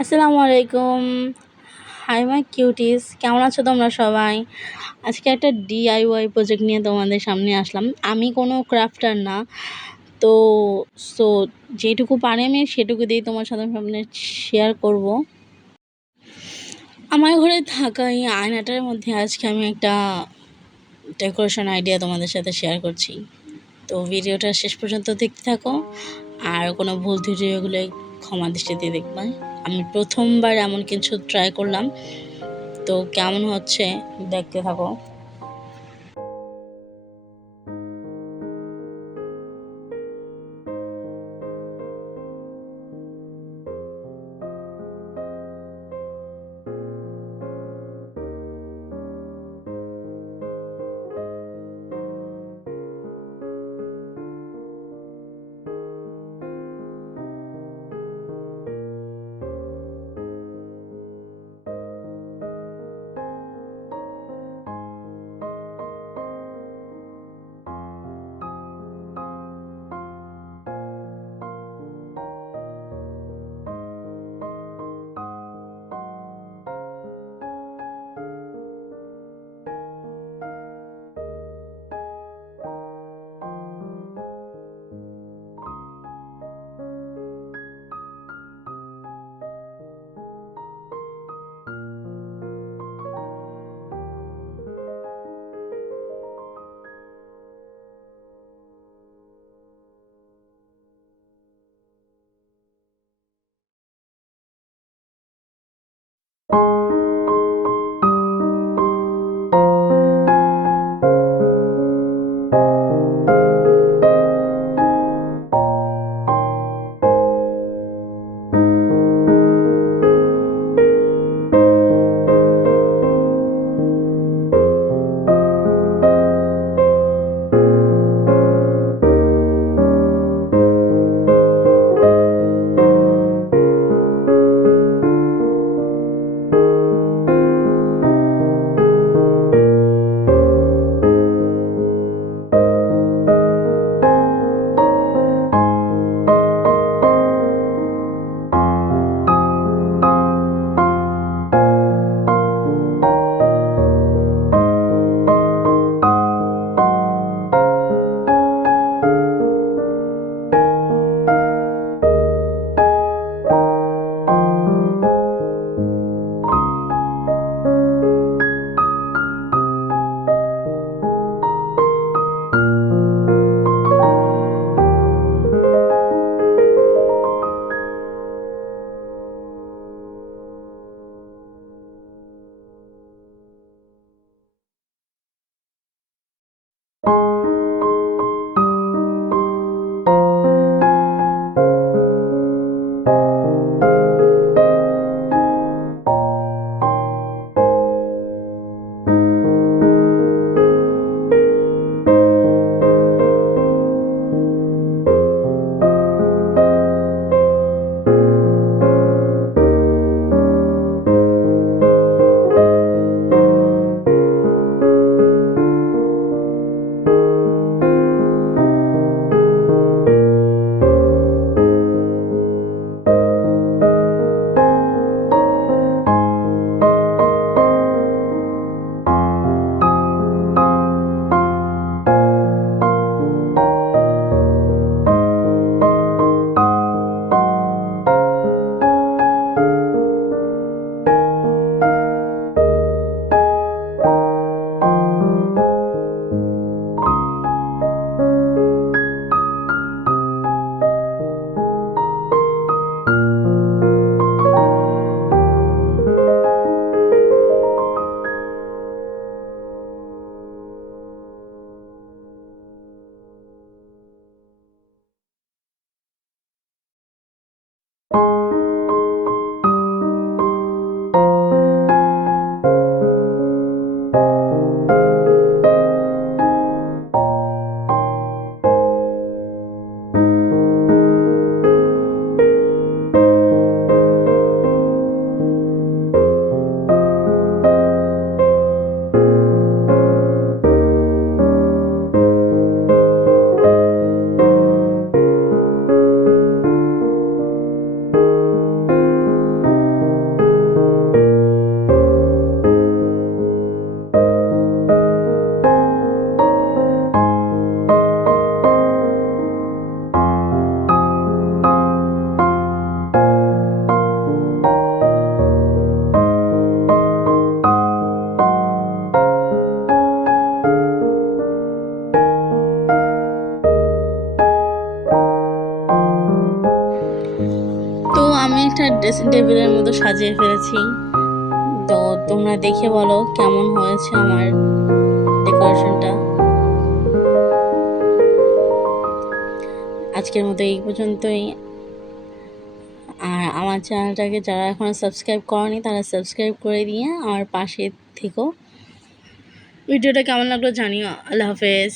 আসসালামু আলাইকুম। Hi my cuties, কেমন আছো তোমরা সবাই? আজকে একটা ডিআইওয়াই প্রজেক্ট নিয়ে তোমাদের সামনে আসলাম। আমি কোনো ক্রাফটার না, তো সো যেটুকু পারি আমি সেটুকু দিয়েই তোমার সামনে শেয়ার করব। আমার ঘরে থাকা এই আয়নাটার মধ্যে আজকে আমি একটা ডেকোরেশন আইডিয়া তোমাদের সাথে শেয়ার করছি। তো ভিডিওটা শেষ পর্যন্ত দেখতে থাকো, আর কোনো ভুল ত্রুটিগুলো ক্ষমা দৃষ্টিতে দেখবে। আমি প্রথমবার এমন কিছু ট্রাই করলাম, তো কেমন হচ্ছে দেখতে থাকো। আমি একটা ড্রেসিং টেবিলের মতো সাজিয়ে ফেলেছি। তো তোমরা দেখে বলো কেমন হয়েছে আমার ডেকোরেশনটা। আজকের মতো এই পর্যন্তই। আর আমার চ্যানেলটাকে যারা এখনও সাবস্ক্রাইব করেনি তারা সাবস্ক্রাইব করে দিয়ে আমার পাশে থেকো। ভিডিওটা কেমন লাগলো জানিও। আল্লাহ হাফেজ।